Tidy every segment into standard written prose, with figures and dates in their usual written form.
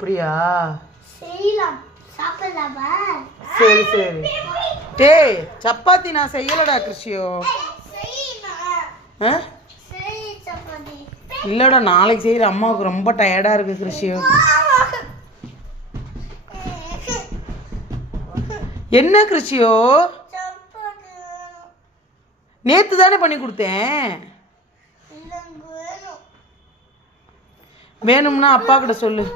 அப்படியா? செய்யலாம், சாப்பிடலாமா? சரி சரி. டேய் சப்பாத்தி நான் செய்யலடா கிருஷியோ. ஆ இல்லடா நாளைக்கு செய்கிற. அம்மாவுக்கு ரொம்ப டயர்டாக இருக்கு கிருஷியோ. என்ன கிருஷியோ? நேத்து தானே பண்ணி கொடுத்தேன். வேணும்னா அப்பா கிட்ட சொல்லு.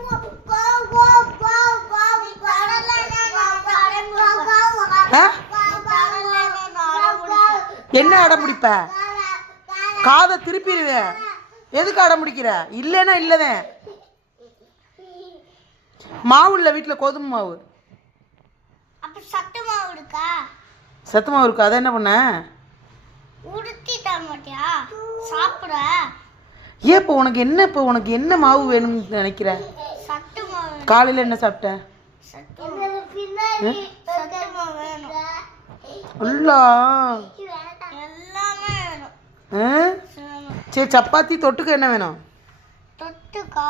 என்ன அடம் பிடிப்ப? காதை திருப்பிடுவேன். எதுக்கு அடம் பிடிக்கிற? இல்லைன்னா இல்லதான். மாவு இல்லை வீட்டில், கோதுமை மாவு. சத்து மாவு இருக்கா? சத்து மாவு இருக்கா? அதை என்ன பண்ண? உடுத்தி தர மாட்டியா? சாப்பிட. ஏன் இப்போ உனக்கு என்ன, இப்போ உனக்கு என்ன மாவு வேணும்னு நினைக்கிற? சத்து மாவு. காலையில் என்ன சாப்பிட்ட? சரி சப்பாத்தி தொட்டுக்க என்ன வேணும்? தொட்டுக்கா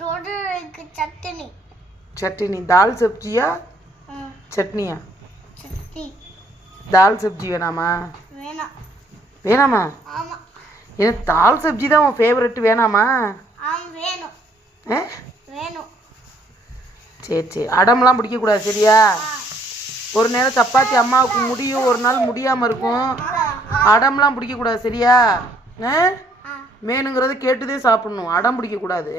தொடுறதுக்கு சட்னி. சட்னி தால் சப்ஜியா சட்னியா? சட்னி. தால் சப்ஜி வேணாமா? வேணாம். வேணாமா? ஆமா. எனக்கு தால் சப்ஜி தான் உன் ஃபேவரெட். வேணாமா? வேணும். வேணும். சரி சரி, அடம்லாம் பிடிக்கக்கூடாது சரியா? ஒரு நேரம் சப்பாத்தி அம்மாவுக்கு முடியும், ஒரு நாள் முடியாமல் இருக்கும். அடம்லாம் பிடிக்கக்கூடாது சரியா? வேணுங்கிறத கேட்டுதே சாப்பிடணும், அடம் பிடிக்கக்கூடாது.